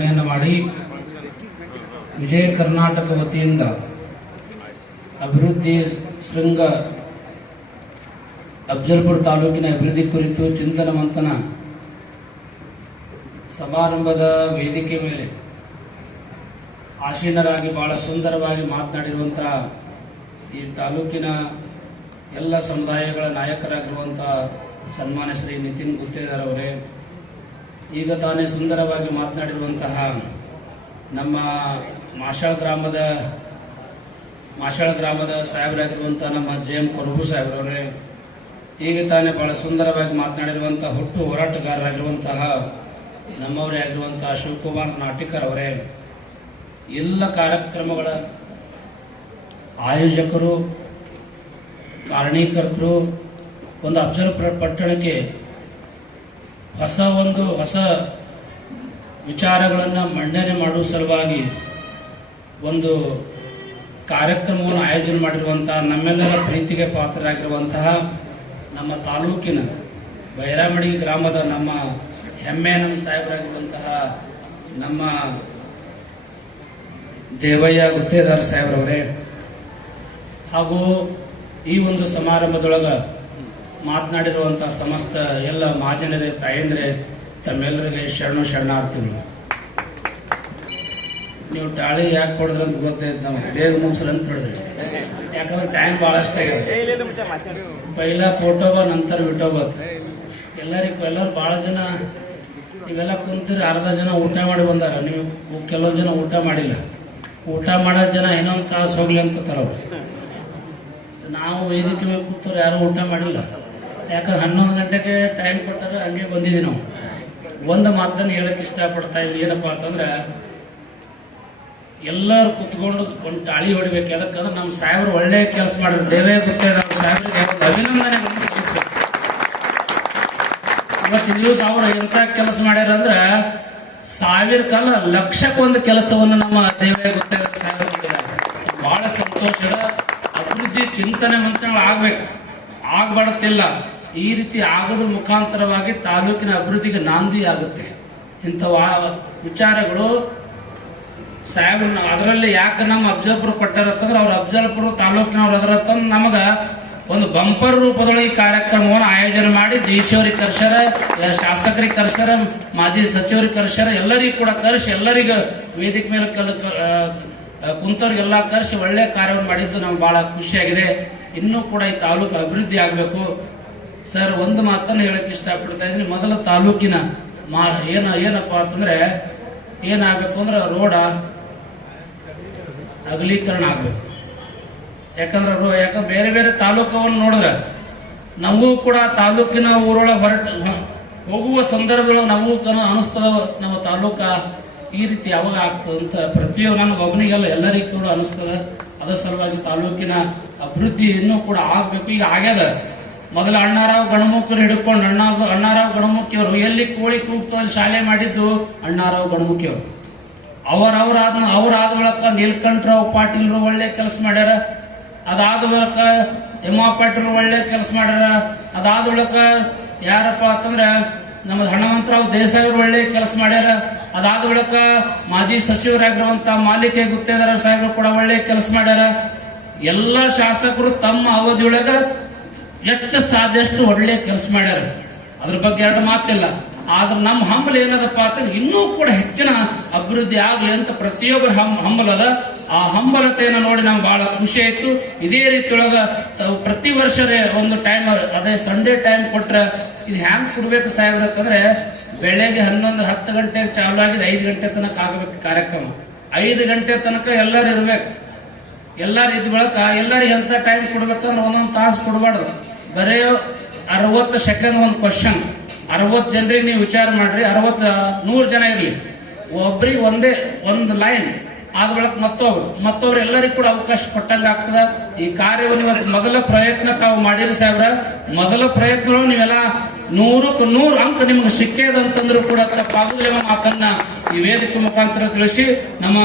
ಸ್ಮರಣೆಯನ್ನು ಮಾಡಿ ವಿಜಯ ಕರ್ನಾಟಕ ವತಿಯಿಂದ ಅಭಿವೃದ್ಧಿ ಶೃಂಗ ಅಫ್ಜಲ್ಪುರ ತಾಲೂಕಿನ ಅಭಿವೃದ್ಧಿ ಕುರಿತು ಚಿಂತನ ಮಂಥನ ಸಮಾರಂಭದ ವೇದಿಕೆ ಮೇಲೆ ಆಸೀನರಾಗಿ ಬಹಳ ಸುಂದರವಾಗಿ ಮಾತನಾಡಿರುವಂತಹ ಈ ತಾಲೂಕಿನ ಎಲ್ಲ ಸಮುದಾಯಗಳ ನಾಯಕರಾಗಿರುವಂತಹ ಸನ್ಮಾನ್ಯ ಶ್ರೀ ನಿತಿನ್ ಗುತ್ತೇದಾರ್ ಅವರೇ ಈಗ ತಾನೇ ಸುಂದರವಾಗಿ ಮಾತನಾಡಿರುವಂತಹ ನಮ್ಮ ಮಾಷಾಳ್ ಗ್ರಾಮದ ಮಾಷಾಳ್ ಗ್ರಾಮದ ಸಾಹೇಬರಾಗಿರುವಂತಹ ನಮ್ಮ ಜೆ ಎಂ ಕೊರಬು ಸಾಹೇಬ್ರವರೇ ಈಗ ತಾನೇ ಬಹಳ ಸುಂದರವಾಗಿ ಮಾತನಾಡಿರುವಂತಹ ಹುಟ್ಟು ಹೋರಾಟಗಾರರಾಗಿರುವಂತಹ ನಮ್ಮವರೇ ಆಗಿರುವಂತಹ ಶಿವಕುಮಾರ್ ನಾಟಿಕರ್ ಅವರೇ, ಎಲ್ಲ ಕಾರ್ಯಕ್ರಮಗಳ ಆಯೋಜಕರು, ಕಾರಣೀಕರ್ತರು, ಒಂದು ಅಫ್ಜಲ್ಪುರ ಪಟ್ಟಣಕ್ಕೆ ಹೊಸ ಒಂದು ಹೊಸ ವಿಚಾರಗಳನ್ನು ಮಂಡನೆ ಮಾಡುವ ಸಲುವಾಗಿ ಒಂದು ಕಾರ್ಯಕ್ರಮವನ್ನು ಆಯೋಜನೆ ಮಾಡಿರುವಂತಹ ನಮ್ಮೆಲ್ಲರ ಪ್ರೀತಿಗೆ ಪಾತ್ರರಾಗಿರುವಂತಹ ನಮ್ಮ ತಾಲೂಕಿನ ಬೈರಾಮಡಿ ಗ್ರಾಮದ ನಮ್ಮ ಹೆಮ್ಮೆ ನಮ್ಮ ಸಾಹೇಬರಾಗಿರುವಂತಹ ನಮ್ಮ ದೇವಯ್ಯ ಗುತ್ತೇದಾರ್ ಸಾಹೇಬ್ರವರೇ ಹಾಗೂ ಈ ಒಂದು ಸಮಾರಂಭದೊಳಗ ಮಾತನಾಡಿರುವಂತಹ ಸಮಸ್ತ ಎಲ್ಲ ಮಹಾಜನರೇ, ತಾಯಂದ್ರೆ, ತಮ್ಮೆಲ್ಲರಿಗೆ ಶರಣು ಶರಣಾರ್ಥಿಗಳು. ನೀವು ಟಾಳಿ ಯಾಕೆ ಕೊಡಿದ್ರೆ ಅಂತ ಗೊತ್ತಾಯ್ತು ನಮ್ಗೆ. ಬೇಗ ಮುಗಿಸ್ರಿ ಅಂತ ಹೇಳಿದ್ರಿ. ಯಾಕಂದ್ರೆ ಟೈಮ್ ಭಾಳಷ್ಟಾಗಿದೆ ಪೈಲ ಫೋಟೋ ಬಾ, ನಂತರ ವಿಟೋ ಬತ್ ಎಲ್ಲರಿಗೂ, ಎಲ್ಲರೂ ಭಾಳ ಜನ ಇವೆಲ್ಲ ಕುಂತಿರಿ, ಅರ್ಧ ಜನ ಊಟ ಮಾಡಿ ಬಂದಾರ. ನೀವು ಕೆಲವೊಂದು ಜನ ಊಟ ಮಾಡಿಲ್ಲ. ಊಟ ಮಾಡೋ ಜನ ಇನ್ನೊಂದು ತಾಸು ಹೋಗ್ಲಿ ಅಂತ ತರ ನಾವು ವೇದಿಕೆ ಮೇಲೆ ಕೂತವ್ರು ಯಾರು ಊಟ ಮಾಡಿಲ್ಲ. ಯಾಕಂದ್ರೆ ಹನ್ನೊಂದು ಗಂಟೆಗೆ ಟೈಮ್ ಕೊಟ್ಟಾಗ ಹಂಗೆ ಬಂದಿದ್ದೀವಿ ನಾವು. ಒಂದು ಮಾತನ್ನು ಹೇಳಕ್ಕೆ ಇಷ್ಟಪಡ್ತಾ ಇದ್ವಿ. ಏನಪ್ಪ ಅಂತಂದ್ರೆ, ಎಲ್ಲರೂ ಕುತ್ಕೊಂಡು ಒಂದು ತಾಳಿ ಹೊಡಿಬೇಕು. ಯಾಕಂದ್ರೆ ನಮ್ಮ ಸಾಹೇಬರು ಒಳ್ಳೆಯ ಕೆಲಸ ಮಾಡಿದ್ರು. ದೇವೇ ಗೊತ್ತೇ ನಮ್ಮ ಸಾಹೇಬ್ರಿಗೆ ಅಭಿನಂದನೆ ಸಲ್ಲಿಸ್ಬೇಕು. ಇವತ್ತು ದಿವಸ ಅವರು ಎಂತ ಕೆಲಸ ಮಾಡ್ಯಾರ ಅಂದ್ರ, ಸಾವಿರ ಕಾಲ ಲಕ್ಷಕ್ಕೊಂದು ಕೆಲಸವನ್ನು ನಮ್ಮ ದೇವೇ ಗೊತ್ತೇ ಸಾಹೇಬರು ಮಾಡಿದ್ದಾರೆ. ಬಹಳ ಸಂತೋಷದ ಅಭಿವೃದ್ಧಿ ಚಿಂತನೆ ಮಂತ್ರಗಳು ಆಗ್ಬೇಕು ಆಗ್ಬಾರ್ದಿಲ್ಲ. ಈ ರೀತಿ ಆಗೋದ್ರ ಮುಖಾಂತರವಾಗಿ ತಾಲೂಕಿನ ಅಭಿವೃದ್ಧಿಗೆ ನಾಂದಿ ಆಗುತ್ತೆ. ಇಂಥವು ವಿಚಾರಗಳು ಸಾಹೇಬ್ ಅದರಲ್ಲಿ ಯಾಕೆ ನಮ್ಮ ಅಫ್ಜಲ್ಪುರ ಕೊಟ್ಟಾರತ್ತಂದ್ರೆ ಅವ್ರು ಅಫ್ಜಲ್ಪುರ ತಾಲೂಕಿನವ್ರು ಅದರ ತಂದು ನಮಗ ಒಂದು ಬಂಪರ್ ರೂಪದೊಳಗೆ ಕಾರ್ಯಕ್ರಮವನ್ನು ಆಯೋಜನೆ ಮಾಡಿ ಅವ್ರಿಗೆ ಕರ್ಸ್ಯಾರ ಶಾಸಕರಿಗೆ ಕರ್ಸ್ಯಾರ, ಮಾಜಿ ಸಚಿವರಿಗೆ ಕರ್ಸ್ಯಾರ, ಎಲ್ಲರಿಗೂ ಕೂಡ ಕರೆಸಿ, ಎಲ್ಲರಿಗೂ ವೇದಿಕೆ ಮೇಲೆ ಕಲ್ ಕುಂತವ್ರಿಗೆಲ್ಲ ಕರೆಸಿ ಒಳ್ಳೆ ಕಾರ್ಯವನ್ನು ಮಾಡಿದ್ದು ನಮ್ಗೆ ಬಹಳ ಖುಷಿಯಾಗಿದೆ. ಇನ್ನೂ ಕೂಡ ಈ ತಾಲೂಕು ಅಭಿವೃದ್ಧಿ ಆಗಬೇಕು. ಸರ್, ಒಂದು ಮಾತನ್ನು ಹೇಳಕ್ಕೆ ಇಷ್ಟಪಡ್ತಾ ಇದ್ದೀನಿ. ಮೊದಲ ತಾಲೂಕಿನ ಮಾ, ಏನ, ಏನಪ್ಪ ಅಂತಂದ್ರೆ, ಏನಾಗಬೇಕು ಅಂದ್ರೆ ರೋಡ ಅಗಲೀಕರಣ ಆಗ್ಬೇಕು. ಯಾಕಂದ್ರೆ ರೋ ಯಾಕಂದ್ರೆ ಬೇರೆ ಬೇರೆ ತಾಲೂಕವನ್ನು ನೋಡಿದ್ರೆ, ನಮಗೂ ಕೂಡ ತಾಲೂಕಿನ ಊರೊಳಗೆ ಹೊರಟ ಹೋಗುವ ಸಂದರ್ಭದೊಳಗೆ ನಮಗೂ ಅನಿಸ್ತದ, ನಮ್ಮ ತಾಲೂಕ ಈ ರೀತಿ ಯಾವಾಗ ಆಗ್ತದೆ ಅಂತ ಪ್ರತಿಯೊಬ್ಬ ನನಗೆ ಒಬ್ಬನಿಗೆಲ್ಲ, ಎಲ್ಲರಿಗೂ ಕೂಡ ಅನಿಸ್ತದ. ಅದರ ಸಲುವಾಗಿ ತಾಲೂಕಿನ ಅಭಿವೃದ್ಧಿ ಇನ್ನೂ ಕೂಡ ಆಗಬೇಕು. ಈಗ ಆಗ್ಯದ. ಮೊದಲ ಅಣ್ಣಾರಾವ್ ಗಣಮುಖರು ಹಿಡ್ಕೊಂಡು ಅಣ್ಣ ಅಣ್ಣಾರಾವ್ ಗಣಮುಖಿಯವರು ಎಲ್ಲಿ ಕೋಳಿ ಕೂಗ್ತದಲ್ಲಿ ಶಾಲೆ ಮಾಡಿದ್ದು ಅಣ್ಣಾರಾವ್ ಗಣಮುಖಿಯವರು ಅವರವರಾದ ಅವರಾದ ಬಳಕ ನೀಲ್ಕಂಠರಾವ್ ಪಾಟೀಲ್ರು ಒಳ್ಳೆ ಕೆಲಸ ಮಾಡ್ಯಾರ. ಅದಾದ ಬಳಕ ಎಮ್ಮ ಪಾಟೀಲ್ರು ಒಳ್ಳೆ ಕೆಲಸ ಮಾಡ್ಯಾರ. ಅದಾದ ಬಳಕ ಯಾರಪ್ಪ ಅಂತಂದ್ರೆ ನಮ್ಮ ಹಣಮಂತರಾವ್ ದೇಸಾಯಿ ಅವರು ಒಳ್ಳೆ ಕೆಲಸ ಮಾಡ್ಯಾರ. ಅದಾದ ಬಳಿಕ ಮಾಜಿ ಸಚಿವರಾಗಿರುವಂತ ಮಾಲಿಕೆ ಗುತ್ತೇದಾರ ಸಾಹೇಬರು ಕೂಡ ಒಳ್ಳೆ ಕೆಲಸ ಮಾಡ್ಯಾರ. ಎಲ್ಲ ಶಾಸಕರು ತಮ್ಮ ಅವಧಿಯೊಳಗ ಎಷ್ಟು ಸಾಧ್ಯಷ್ಟು ಒಳ್ಳೆ ಕೆಲಸ ಮಾಡ್ಯಾರ. ಅದ್ರ ಬಗ್ಗೆ ಎರಡು ಮಾತಿಲ್ಲ. ಆದ್ರೆ ನಮ್ಮ ಹಂಬಲ ಏನದಪ್ಪ ಅಂತಂದ್ರೆ ಇನ್ನೂ ಕೂಡ ಹೆಚ್ಚಿನ ಅಭಿವೃದ್ಧಿ ಆಗ್ಲಿ ಅಂತ ಪ್ರತಿಯೊಬ್ಬರ ಹಂ, ಹಂಬಲ ಅದ. ಆ ಹಂಬಲತೆಯನ್ನು ನೋಡಿ ನಮ್ಗೆ ಬಹಳ ಖುಷಿ ಆಯ್ತು. ಇದೇ ರೀತಿಯೊಳಗ ಪ್ರತಿ ವರ್ಷ ಒಂದು ಟೈಮ್ ಅದೇ ಸಂಡೇ ಟೈಮ್ ಕೊಟ್ರೆ ಇದು ಹ್ಯಾಂಗ್ ಕೊಡ್ಬೇಕು ಸಾಹೇಬ್ರ ಅಂತಂದ್ರೆ ಬೆಳಗ್ಗೆ ಹನ್ನೊಂದು ಹತ್ತು ಗಂಟೆಗೆ ಚಾಲು ಆಗಿದೆ ಐದು ಗಂಟೆ ತನಕ ಆಗಬೇಕು ಕಾರ್ಯಕ್ರಮ. ಐದು ಗಂಟೆ ತನಕ ಎಲ್ಲರೂ ಇರ್ಬೇಕು. ಎಲ್ಲಾರು ರೀತಿ ಬಳಕ ಎಲ್ಲರಿಗೆ ಎಂತ ಟೈಮ್ ಕೊಡ್ಬೇಕಂದ್ರೆ ಒಂದೊಂದು ತಾಸು ಕೊಡಬಾರ್ದು. ಬರೀ ಅರವತ್ತು ಸೆಕೆಂಡ್ ಒಂದು ಕ್ವಶನ್ ಅರವತ್ತು ಜನರಿಗೆ ನೀವು ವಿಚಾರ ಮಾಡ್ರಿ, ಅರವತ್ತು ನೂರು ಜನ ಇರಲಿ. ಒಬ್ರಿಗೆ ಒಂದೇ, ಒಂದು ಲೈನ್ ಆದ ಬಳಕ ಮತ್ತೊಬ್ರು. ಮತ್ತೊಬ್ರು ಎಲ್ಲರಿಗೂ ಕೂಡ ಅವಕಾಶ ಕೊಟ್ಟಂಗ ಆಗ್ತದ. ಈ ಕಾರ್ಯವನ್ನು ಮೊದಲ ಪ್ರಯತ್ನ ತಾವು ಮಾಡಿರಿ ಸಾಹೇಬ್ರ. ಮೊದಲ ಪ್ರಯತ್ನ ನೀವೆಲ್ಲ ನೂರಕ್ಕೆ ನೂರು ಅಂಕ ನಿಮ್ಗೆ ಸಿಕ್ಕೇದಂತಂದ್ರೂ ಕೂಡ ತಪ್ಪಾಗುದಿಲ್ಲ ಮಾತನ್ನ ಈ ವೇದಿಕೆ ಮುಖಾಂತರ ತಿಳಿಸಿ ನಮ್ಮ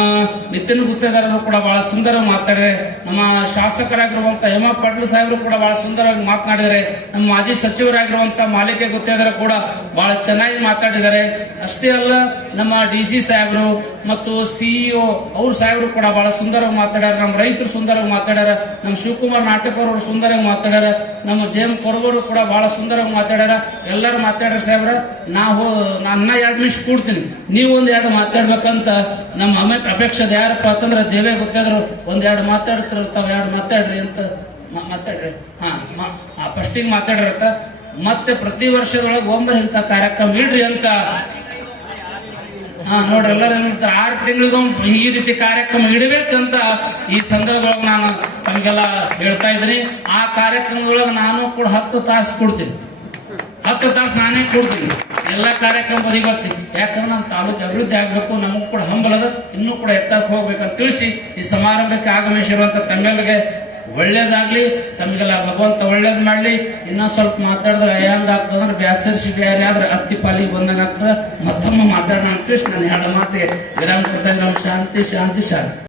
ನಿತಿನ್ ಗುತ್ತೇದಾರರು ಕೂಡ ಬಹಳ ಸುಂದರವಾಗಿ ಮಾತಾಡಿದರೆ, ನಮ್ಮ ಶಾಸಕರಾಗಿರುವಂತಹ ಹೇಮಾ ಪಾಟೀಲ್ ಸಾಹೇಬರು ಕೂಡ ಬಹಳ ಸುಂದರವಾಗಿ ಮಾತನಾಡಿದರೆ ನಮ್ಮ ಮಾಜಿ ಸಚಿವರಾಗಿರುವಂತಹ ಮಾಲಿಕೆ ಗುತ್ತೇದಾರ ಕೂಡ ಬಹಳ ಚೆನ್ನಾಗಿ ಮಾತಾಡಿದ್ದಾರೆ. ಅಷ್ಟೇ ಅಲ್ಲ, ನಮ್ಮ ಡಿ ಸಿ ಸಾಹೇಬರು ಮತ್ತು ಸಿಇಒ ಅವ್ರ ಸಾಹೇಬರು ಕೂಡ ಬಹಳ ಸುಂದರವಾಗಿ ಮಾತಾಡ್ಯಾರ, ನಮ್ಮ ರೈತರು ಸುಂದರವಾಗಿ ಮಾತಾಡ್ಯಾರ, ನಮ್ಮ ಶಿವಕುಮಾರ್ ನಾಟಕ ಅವರು ಸುಂದರವಾಗಿ ಮಾತಾಡ್ಯಾರ, ನಮ್ಮ ಜೆ ಎಂ ಕೊರವರು ಕೂಡ ಬಹಳ ಸುಂದರವಾಗಿ ಮಾತಾಡ್ಯಾರ. ಎಲ್ಲರೂ ಮಾತಾಡ್ರಿ ಸಾಹೇಬ್ರ. ನಾವು ನನ್ನ ಎರಡು ನಿಮಿಷ ಕೂಡ್ತೀನಿ. ನೀವು ಒಂದ್ ಎರಡು ಮಾತಾಡ್ಬೇಕಂತ ನಮ್ಮ ಅಮೆ ಅಪೇಕ್ಷೆ ಯಾರಪ್ಪ ಅಂತಂದ್ರೆ ದೇವೇ ಗೊತ್ತಾದ್ರು, ಒಂದ್ ಎರಡು ಮಾತಾಡ್ತಾರ ಎರಡು ಮಾತಾಡ್ರಿ ಅಂತ ಮಾತಾಡ್ರಿ. ಹಾ ಫಸ್ಟಿಗೆ ಮಾತಾಡ್ರತ್ತ ಮತ್ತೆ ಪ್ರತಿ ವರ್ಷದೊಳಗೆ ಒಮ್ಮೆ ಇಂಥ ಕಾರ್ಯಕ್ರಮ ಇಡ್ರಿ ಅಂತ. ಹಾ, ನೋಡ್ರಿ, ಎಲ್ಲರೂ ಏನಿರ್ತಾರೆ ಆರು ತಿಂಗಳಿಗೊಂದು ಈ ರೀತಿ ಕಾರ್ಯಕ್ರಮ ಇಡಬೇಕಂತ ಈ ಸಂದರ್ಭದೊಳಗೆ ನಾನು ತಮಗೆಲ್ಲ ಹೇಳ್ತಾ ಇದ್ದೀನಿ. ಆ ಕಾರ್ಯಕ್ರಮದೊಳಗೆ ನಾನು ಕೂಡ ಹತ್ತು ತಾಸು ಕೊಡ್ತೀನಿ. ಹತ್ತು ತಾಸು ನಾನೇ ಕೊಡ್ತೀನಿ. ಎಲ್ಲ ಕಾರ್ಯಕ್ರಮ ಬದಿಗೊತ್ತೀನಿ ಯಾಕಂದ್ರೆ ನಮ್ಮ ತಾಲೂಕು ಅಭಿವೃದ್ಧಿ ಆಗ್ಬೇಕು, ನಮಗೂ ಕೂಡ ಹಂಬಲದ ಇನ್ನೂ ಕೂಡ ಎತ್ತರಕ್ಕೆ ಹೋಗ್ಬೇಕಂತ ತಿಳಿಸಿ ಈ ಸಮಾರಂಭಕ್ಕೆ ಆಗಮಿಸಿರುವಂತ ತಮ್ಮೆಲ್ಲರಿಗೆ ಒಳ್ಳೇದಾಗ್ಲಿ, ತಮಗೆಲ್ಲ ಭಗವಂತ ಒಳ್ಳೇದ್ ಮಾಡ್ಲಿ. ಇನ್ನೊಂದ್ ಸ್ವಲ್ಪ ಮಾತಾಡಿದ್ರೆ ಹೆಂಗ್ ಆಗ್ತದಂದ್ರೆ ಬ್ಯಾಸರಿಸಿ ಬೇರೆ ಆದ್ರೆ ಹತ್ತಿ ಪಾಲಿಗೆ ಬಂದಂಗ ಮತ್ತೊಮ್ಮೆ ಮಾತಾಡೋಣ ಅಂತ ನಾನು ಎರಡು ಮಾತಿಗೆ ವಿರಾಮ ಕೊಡ್ತಾ ಇದ್ರೆ ಶಾಂತಿ ಶಾಂತಿ ಶಾಂತಿ.